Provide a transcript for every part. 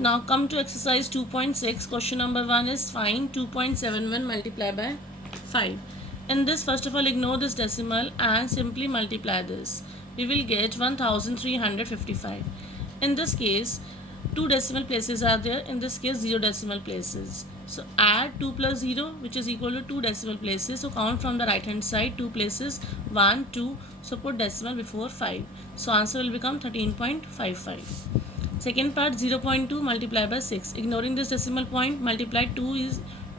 Now come to exercise 2.6. Question number 1 is find 2.71 multiplied by 5. In this, first of all, ignore this decimal and simply multiply this. We will get 1355. In this case, 2 decimal places are there. In this case, 0 decimal places. So add 2 plus 0, which is equal to 2 decimal places. So count from the right hand side, 2 places, 1, 2. So put decimal before 5. So answer will become 13.55. Second part, 0.2 multiplied by 6. Ignoring this decimal point, multiply 2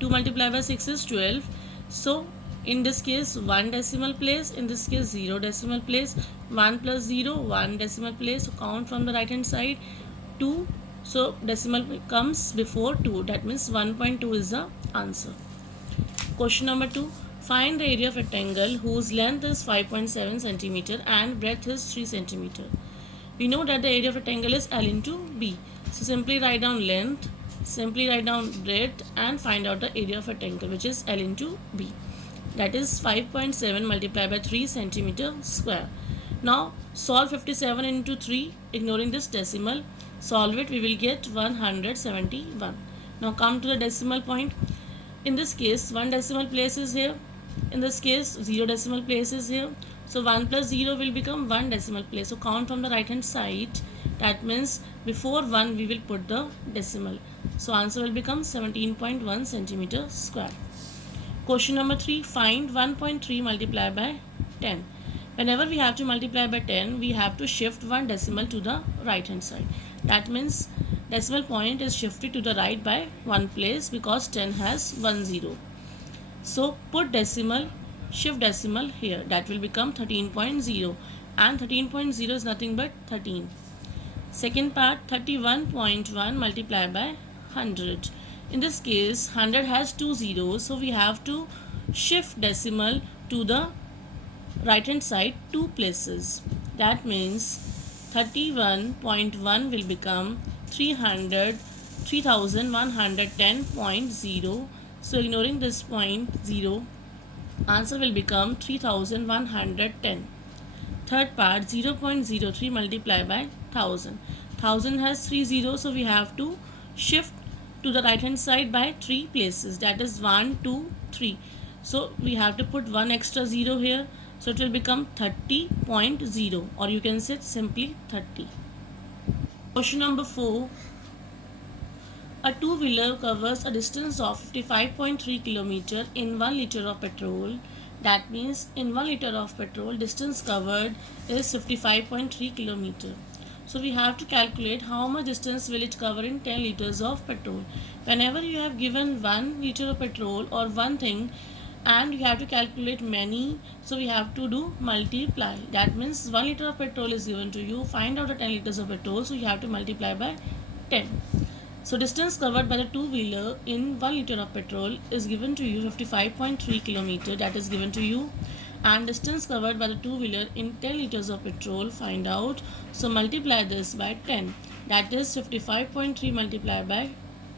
multiplied by 6 is 12. So in this case 1 decimal place, in this case 0 decimal place, 1 plus 0, 1 decimal place. So count from the right hand side, 2. So decimal comes before 2, that means 1.2 is the answer. Question number 2. Find the area of a rectangle whose length is 5.7 cm and breadth is 3 cm. We know that the area of a rectangle is L into B. So simply write down length, simply write down breadth and find out the area of a rectangle, which is L into B. That is 5.7 multiplied by 3 cm square. Now solve 57 into 3, ignoring this decimal. Solve it, we will get 171. Now come to the decimal point. In this case 1 decimal place is here. In this case 0 decimal place is here. So 1 plus 0 will become 1 decimal place. So count from the right hand side. That means before 1 we will put the decimal. So answer will become 17.1 centimeter square. Question number 3. Find 1.3 multiplied by 10. Whenever we have to multiply by 10, we have to shift 1 decimal to the right hand side. That means decimal point is shifted to the right by 1 place because 10 has 1 0. So put decimal, shift decimal here. That will become 13.0 and 13.0 is nothing but 13. Second part, 31.1 multiplied by 100. In this case 100 has 2 zeros, so we have to shift decimal to the right hand side 2 places. That means 31.1 will become 3110.0. So ignoring this point 0, answer will become 3110. Third part, 0.03 multiplied by 1000. 1000 has 3 zeros, so we have to shift to the right hand side by 3 places. That is 1, 2, 3. So we have to put 1 extra 0 here. So it will become 30.0, or you can say simply 30. Question number 4. A two-wheeler covers a distance of 55.3 km in 1 liter of petrol. That means in 1 liter of petrol, distance covered is 55.3 km. So we have to calculate how much distance will it cover in 10 liters of petrol. Whenever you have given 1 liter of petrol or one thing and you have to calculate many, so we have to do multiply. That means 1 liter of petrol is given to you. Find out the 10 liters of petrol, so you have to multiply by 10. So distance covered by the two-wheeler in 1 liter of petrol is given to you 55.3 km, that is given to you, and distance covered by the two-wheeler in 10 liters of petrol, find out. So multiply this by 10, that is 55.3 multiplied by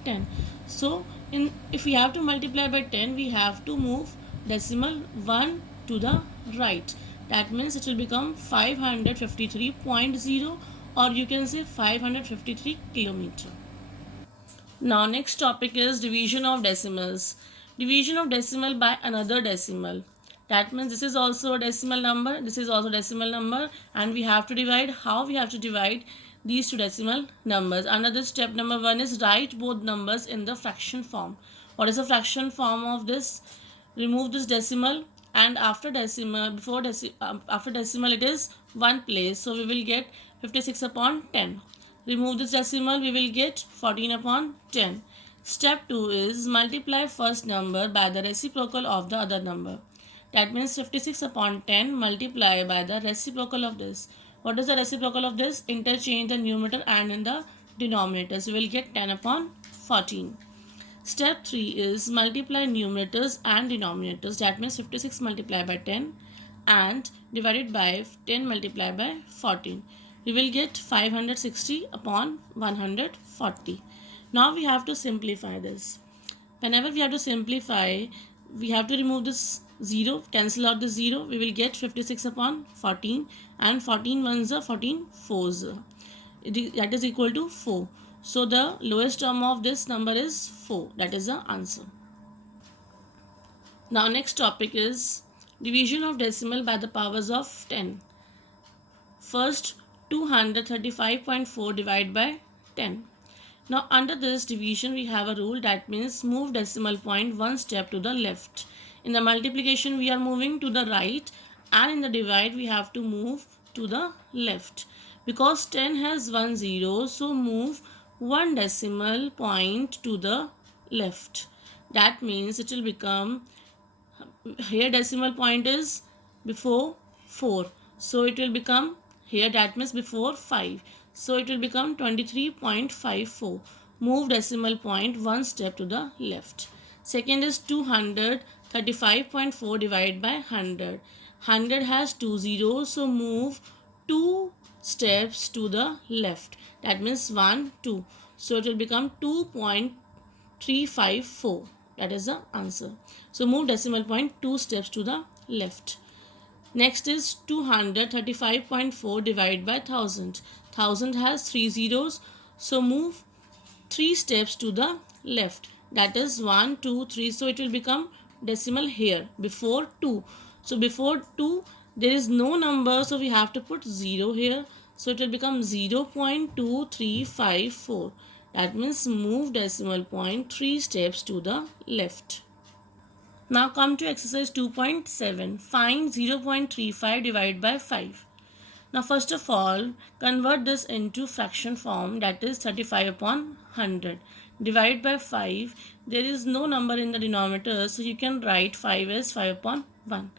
10. So if we have to multiply by 10, we have to move decimal 1 to the right. That means it will become 553.0, or you can say 553 km. Now next topic is division of decimals. Division of decimal by another decimal. That means this is also a decimal number, this is also a decimal number, and we have to divide. How we have to divide these two decimal numbers? Another step number 1 is write both numbers in the fraction form. What is the fraction form of this? Remove this decimal, and after decimal, after decimal it is 1 place. So we will get 56 upon 10. Remove this decimal, we will get 14 upon 10. Step 2 is multiply first number by the reciprocal of the other number. That means 56 upon 10 multiply by the reciprocal of this. What is the reciprocal of this? Interchange the numerator and in the denominator. So we will get 10 upon 14. Step 3 is multiply numerators and denominators. That means 56 multiplied by 10 and divided by 10 multiplied by 14. We will get 560 upon 140. Now we have to simplify this. Whenever we have to simplify, we have to remove this 0, cancel out the 0. We will get 56 upon 14, and 14 ones are 14 fours. That is equal to 4. So the lowest term of this number is 4. That is the answer. Now next topic is division of decimal by the powers of 10. First, 235.4 divided by 10. Now under this division we have a rule, that means move decimal point one step to the left. In the multiplication we are moving to the right, and in the divide we have to move to the left. Because 10 has 1 0, so move one decimal point to the left. That means it will become, here decimal point is before 4, so it will become, here that means before 5, so it will become 23.54. Move decimal point one step to the left. Second is 235.4 divided by 100. 100 has 2 zeros, so move 2 steps to the left. That means 1 2, so it will become 2.354. That is the answer. So move decimal point 2 steps to the left. Next is 235.4 divided by 1000. 1000 has 3 zeros, so move 3 steps to the left. That is 1 2 3, so it will become decimal here before 2. So before 2 there is no number, so we have to put 0 here, so it will become 0.2354. That means move decimal point 3 steps to the left. Now come to exercise 2.7. Find 0.35 divided by 5. Now first of all, convert this into fraction form, that is 35 upon 100. Divide by 5. There is no number in the denominator, so you can write 5 as 5 upon 1.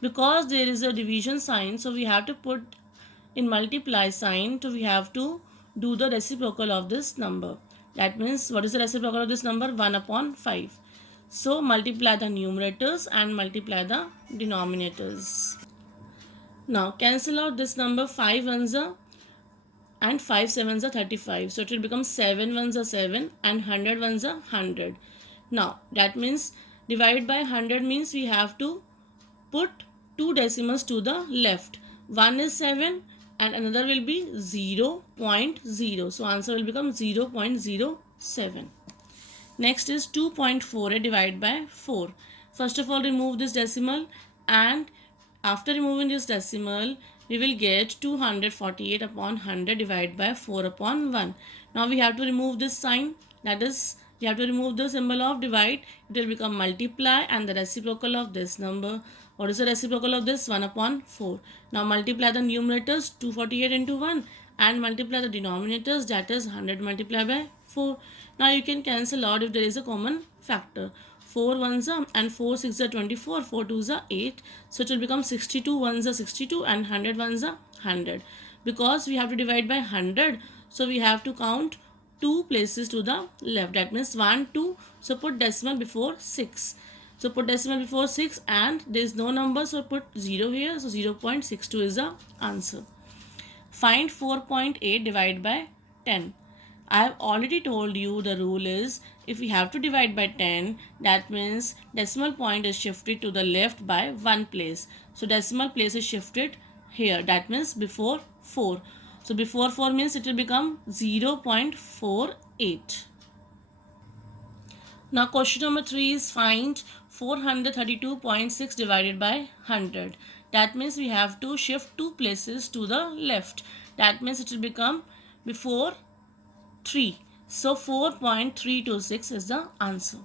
Because there is a division sign, so we have to put in multiply sign, so we have to do the reciprocal of this number. That means what is the reciprocal of this number? 1 upon 5. So multiply the numerators and multiply the denominators. Now cancel out this number. 5 ones are and 5 sevens are 35. So it will become 7 ones are 7 and 100 ones are 100. Now that means divide by 100 means we have to put 2 decimals to the left. One is 7 and another will be 0.0. So answer will become 0.07. Next is 2.48 divided by 4. First of all, remove this decimal, and after removing this decimal we will get 248 upon 100 divided by 4 upon 1. Now we have to remove this sign, that is we have to remove the symbol of divide. It will become multiply and the reciprocal of this number. What is the reciprocal of this? 1 upon 4. Now multiply the numerators, 248 into 1, and multiply the denominators, that is 100 multiplied by 4. Now you can cancel out if there is a common factor. 4 ones are and 4 6 are 24, 4 2s are 8. So it will become 62 ones are 62 and 100 ones are 100. Because we have to divide by 100, so we have to count 2 places to the left. That means 1 2. So put decimal before 6. So put decimal before 6 and there is no number, so put 0 here. So 0.62 is the answer. Find 4.8 divided by 10. I have already told you the rule is, if we have to divide by 10, that means decimal point is shifted to the left by 1 place. So decimal place is shifted here, that means before 4. So before 4 means it will become 0.48. Now question number 3 is find 432.6 divided by 100. That means we have to shift 2 places to the left. That means it will become before 3. So 4.326 is the answer.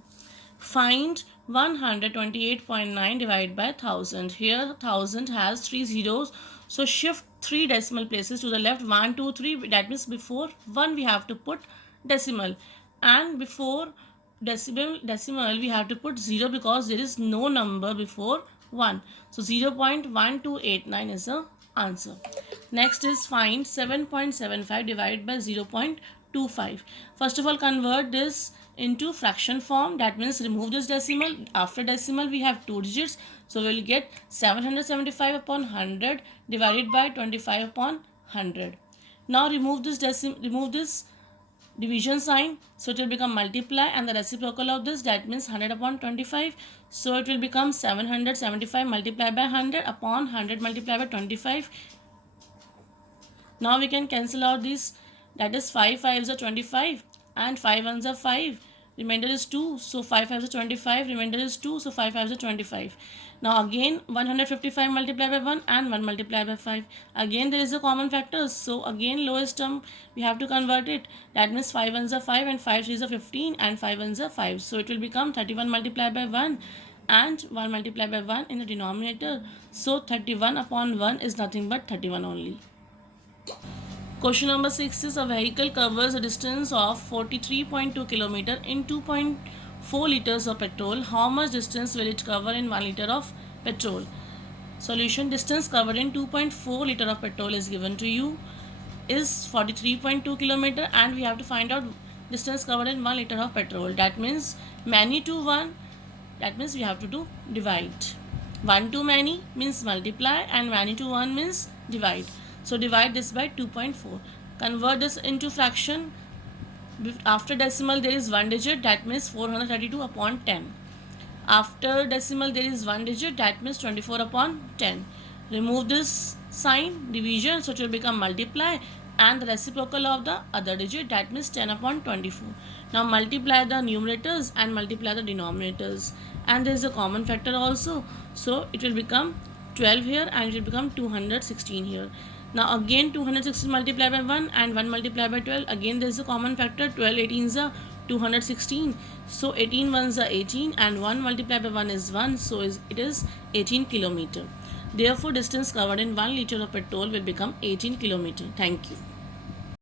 Find 128.9 divided by 1000. Here 1000 has 3 zeros. So shift 3 decimal places to the left. 1, 2, 3. That means before 1 we have to put decimal. And before decimal we have to put 0 because there is no number before 1. So 0.1289 is the answer. Next is find 7.75 divided by 0.25. First of all, convert this into fraction form. That means remove this decimal. After decimal we have 2 digits. So we will get 775 upon 100 divided by 25 upon 100. Now remove this division sign, so it will become multiply and the reciprocal of this, that means 100 upon 25. So it will become 775 multiplied by 100 upon 100 multiplied by 25. Now we can cancel out this, that is 5 5s are 25 and 5 ones are 5, remainder is 2, so 5 5s are 25, remainder is 2, so 5 5s are 25. Now again 155 multiplied by 1 and 1 multiplied by 5. Again there is a common factor, so again lowest term we have to convert it. That means 5 ones are 5 and 5 3s are 15 and 5 ones are 5. So it will become 31 multiplied by 1 and 1 multiplied by 1 in the denominator. So 31 upon 1 is nothing but 31 only. Question number 6 is, a vehicle covers a distance of 43.2 km in 2.4 liters of petrol. How much distance will it cover in 1 liter of petrol? Solution: distance covered in 2.4 liter of petrol is given to you is 43.2 km, and we have to find out distance covered in 1 liter of petrol. That means many to 1, that means we have to do divide. 1 to many means multiply and many to 1 means divide. So divide this by 2.4. Convert this into fraction. After decimal there is 1 digit, that means 432 upon 10. After decimal there is 1 digit, that means 24 upon 10. Remove this sign, division, so it will become multiply, and the reciprocal of the other digit, that means 10 upon 24. Now multiply the numerators and multiply the denominators, and there is a common factor also, so it will become 12 here and it will become 216 here. Now again 216 multiplied by 1 and 1 multiplied by 12, again there is a common factor, 12 18s are 216, so 18 ones are 18 and 1 multiplied by 1 is 1, so it is 18 km. Therefore distance covered in 1 liter of petrol will become 18 km. Thank you.